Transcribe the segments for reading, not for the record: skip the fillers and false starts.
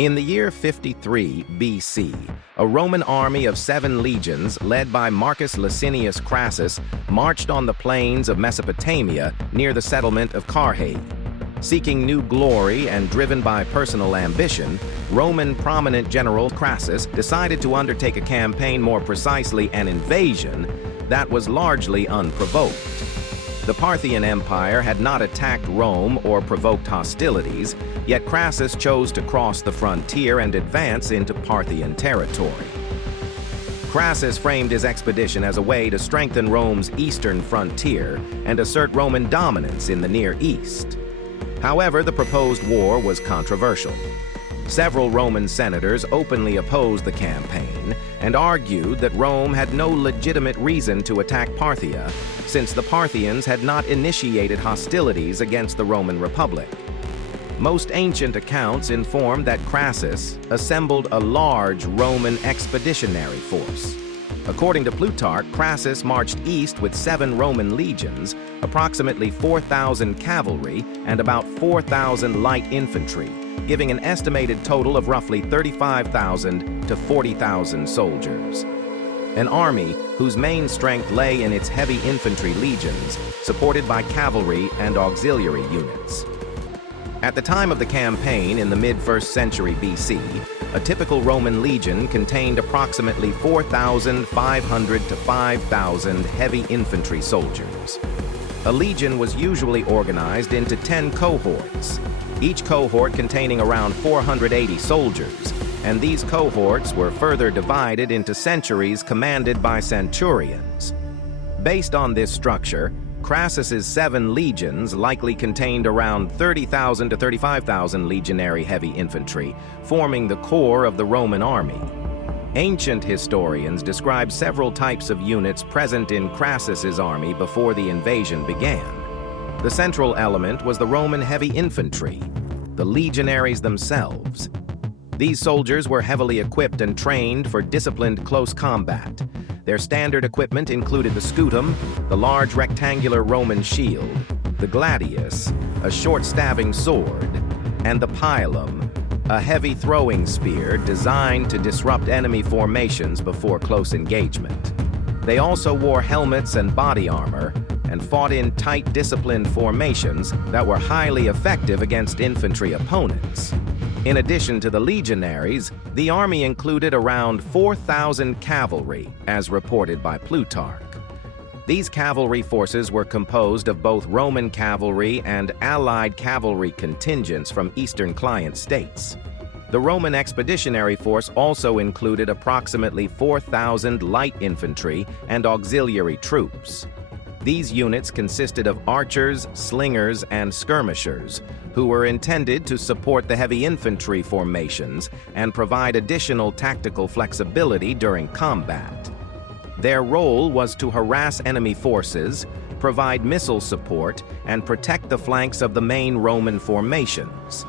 In the year 53 BC, a Roman army of 7 legions led by Marcus Licinius Crassus marched on the plains of Mesopotamia near the settlement of Carrhae. Seeking new glory and driven by personal ambition, Roman prominent general Crassus decided to undertake a campaign, more precisely an invasion, that was largely unprovoked. The Parthian Empire had not attacked Rome or provoked hostilities, yet Crassus chose to cross the frontier and advance into Parthian territory. Crassus framed his expedition as a way to strengthen Rome's eastern frontier and assert Roman dominance in the Near East. However, the proposed war was controversial. Several Roman senators openly opposed the campaign and argued that Rome had no legitimate reason to attack Parthia, since the Parthians had not initiated hostilities against the Roman Republic. Most ancient accounts inform that Crassus assembled a large Roman expeditionary force. According to Plutarch, Crassus marched east with 7 Roman legions, approximately 4,000 cavalry, and about 4,000 light infantry, giving an estimated total of roughly 35,000 to 40,000 soldiers. An army whose main strength lay in its heavy infantry legions, supported by cavalry and auxiliary units. At the time of the campaign in the mid-1st century BC, a typical Roman legion contained approximately 4,500 to 5,000 heavy infantry soldiers. A legion was usually organized into 10 cohorts, each cohort containing around 480 soldiers, and these cohorts were further divided into centuries commanded by centurions. Based on this structure, Crassus's 7 legions likely contained around 30,000 to 35,000 legionary heavy infantry, forming the core of the Roman army. Ancient historians describe several types of units present in Crassus's army before the invasion began. The central element was the Roman heavy infantry, the legionaries themselves. These soldiers were heavily equipped and trained for disciplined close combat. Their standard equipment included the scutum, the large rectangular Roman shield, the gladius, a short stabbing sword, and the pilum, a heavy throwing spear designed to disrupt enemy formations before close engagement. They also wore helmets and body armor and fought in tight, disciplined formations that were highly effective against infantry opponents. In addition to the legionaries, the army included around 4,000 cavalry, as reported by Plutarch. These cavalry forces were composed of both Roman cavalry and allied cavalry contingents from eastern client states. The Roman expeditionary force also included approximately 4,000 light infantry and auxiliary troops. These units consisted of archers, slingers, and skirmishers, who were intended to support the heavy infantry formations and provide additional tactical flexibility during combat. Their role was to harass enemy forces, provide missile support, and protect the flanks of the main Roman formations.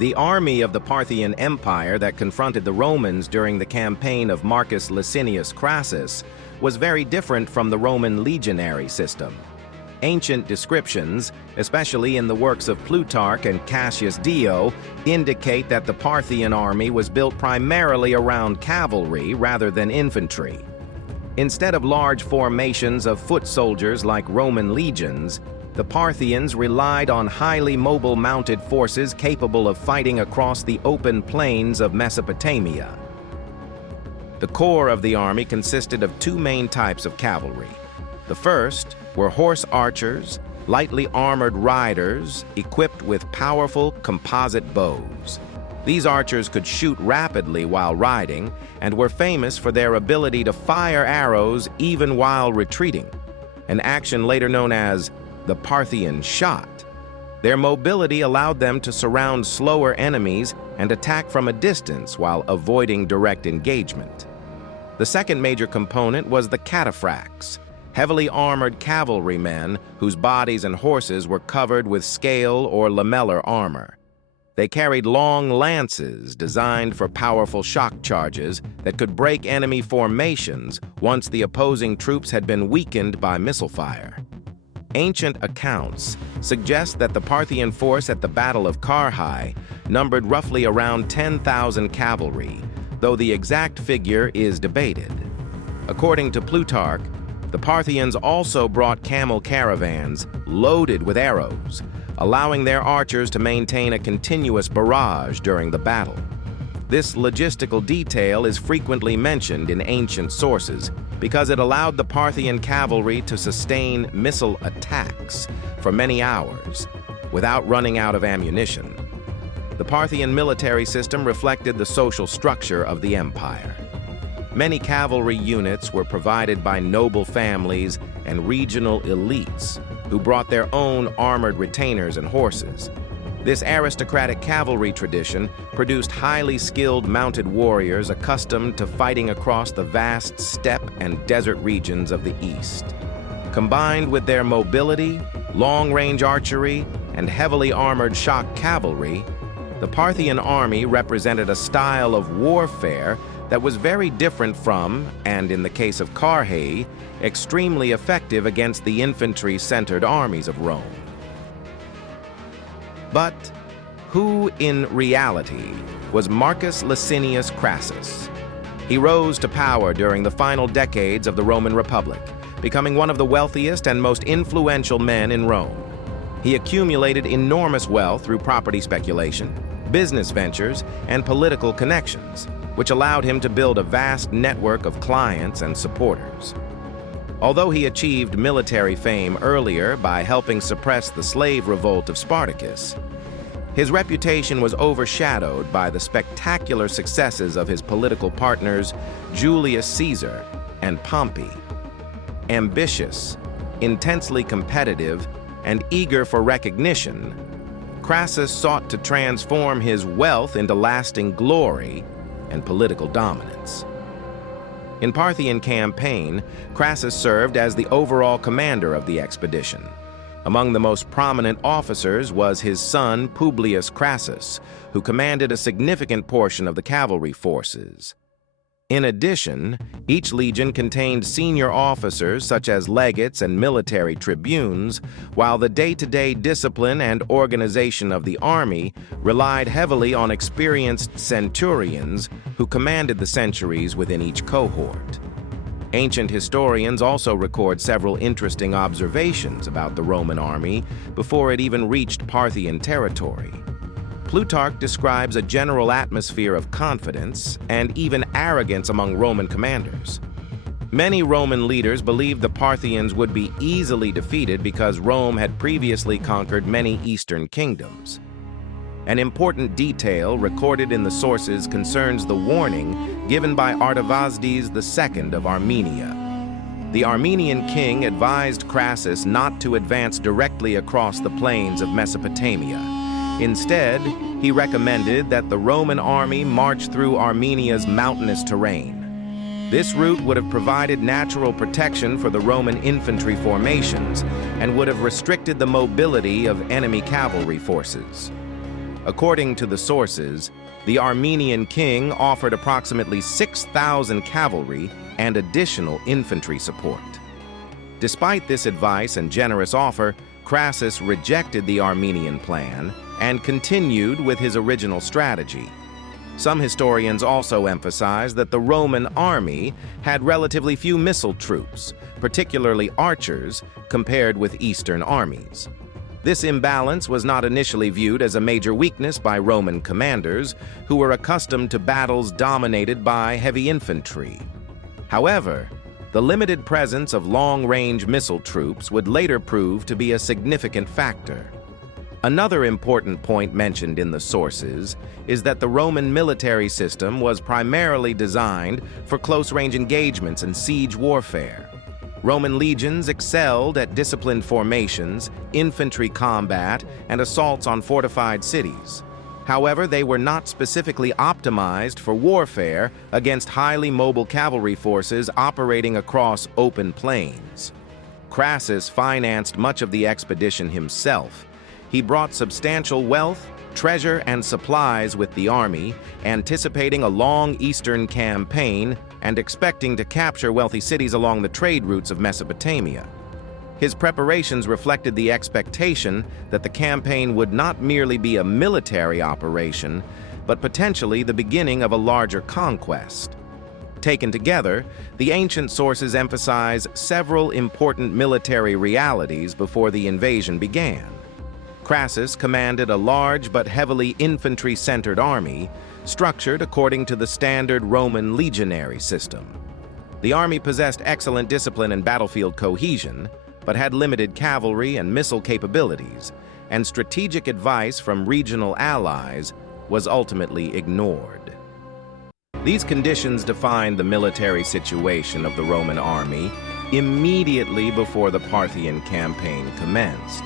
The army of the Parthian Empire that confronted the Romans during the campaign of Marcus Licinius Crassus was very different from the Roman legionary system. Ancient descriptions, especially in the works of Plutarch and Cassius Dio, indicate that the Parthian army was built primarily around cavalry rather than infantry. Instead of large formations of foot soldiers like Roman legions, the Parthians relied on highly mobile mounted forces capable of fighting across the open plains of Mesopotamia. The core of the army consisted of 2 main types of cavalry. The first were horse archers, lightly armored riders equipped with powerful composite bows. These archers could shoot rapidly while riding and were famous for their ability to fire arrows even while retreating, an action later known as the Parthian shot. Their mobility allowed them to surround slower enemies and attack from a distance while avoiding direct engagement. The second major component was the cataphracts, heavily armored cavalrymen whose bodies and horses were covered with scale or lamellar armor. They carried long lances designed for powerful shock charges that could break enemy formations once the opposing troops had been weakened by missile fire. Ancient accounts suggest that the Parthian force at the Battle of Carrhae numbered roughly around 10,000 cavalry, though the exact figure is debated. According to Plutarch, the Parthians also brought camel caravans loaded with arrows, allowing their archers to maintain a continuous barrage during the battle. This logistical detail is frequently mentioned in ancient sources because it allowed the Parthian cavalry to sustain missile attacks for many hours without running out of ammunition. The Parthian military system reflected the social structure of the empire. Many cavalry units were provided by noble families and regional elites who brought their own armored retainers and horses. This aristocratic cavalry tradition produced highly skilled mounted warriors accustomed to fighting across the vast steppe and desert regions of the East. Combined with their mobility, long-range archery, and heavily armored shock cavalry, the Parthian army represented a style of warfare that was very different from, and in the case of Carrhae, extremely effective against the infantry-centered armies of Rome. But who in reality was Marcus Licinius Crassus? He rose to power during the final decades of the Roman Republic, becoming one of the wealthiest and most influential men in Rome. He accumulated enormous wealth through property speculation, business ventures, and political connections, which allowed him to build a vast network of clients and supporters. Although he achieved military fame earlier by helping suppress the slave revolt of Spartacus, his reputation was overshadowed by the spectacular successes of his political partners Julius Caesar and Pompey. Ambitious, intensely competitive, and eager for recognition, Crassus sought to transform his wealth into lasting glory and political dominance. In Parthian campaign, Crassus served as the overall commander of the expedition. Among the most prominent officers was his son Publius Crassus, who commanded a significant portion of the cavalry forces. In addition, each legion contained senior officers such as legates and military tribunes, while the day-to-day discipline and organization of the army relied heavily on experienced centurions who commanded the centuries within each cohort. Ancient historians also record several interesting observations about the Roman army before it even reached Parthian territory. Plutarch describes a general atmosphere of confidence and even arrogance among Roman commanders. Many Roman leaders believed the Parthians would be easily defeated because Rome had previously conquered many eastern kingdoms. An important detail recorded in the sources concerns the warning given by Artavasdes II of Armenia. The Armenian king advised Crassus not to advance directly across the plains of Mesopotamia. Instead, he recommended that the Roman army march through Armenia's mountainous terrain. This route would have provided natural protection for the Roman infantry formations and would have restricted the mobility of enemy cavalry forces. According to the sources, the Armenian king offered approximately 6,000 cavalry and additional infantry support. Despite this advice and generous offer, Crassus rejected the Armenian plan and continued with his original strategy. Some historians also emphasize that the Roman army had relatively few missile troops, particularly archers, compared with Eastern armies. This imbalance was not initially viewed as a major weakness by Roman commanders, who were accustomed to battles dominated by heavy infantry. However, the limited presence of long-range missile troops would later prove to be a significant factor. Another important point mentioned in the sources is that the Roman military system was primarily designed for close-range engagements and siege warfare. Roman legions excelled at disciplined formations, infantry combat, and assaults on fortified cities. However, they were not specifically optimized for warfare against highly mobile cavalry forces operating across open plains. Crassus financed much of the expedition himself. He brought substantial wealth, treasure, and supplies with the army, anticipating a long eastern campaign and expecting to capture wealthy cities along the trade routes of Mesopotamia. His preparations reflected the expectation that the campaign would not merely be a military operation, but potentially the beginning of a larger conquest. Taken together, the ancient sources emphasize several important military realities before the invasion began. Crassus commanded a large but heavily infantry-centered army, structured according to the standard Roman legionary system. The army possessed excellent discipline and battlefield cohesion, but had limited cavalry and missile capabilities, and strategic advice from regional allies was ultimately ignored. These conditions defined the military situation of the Roman army immediately before the Parthian campaign commenced.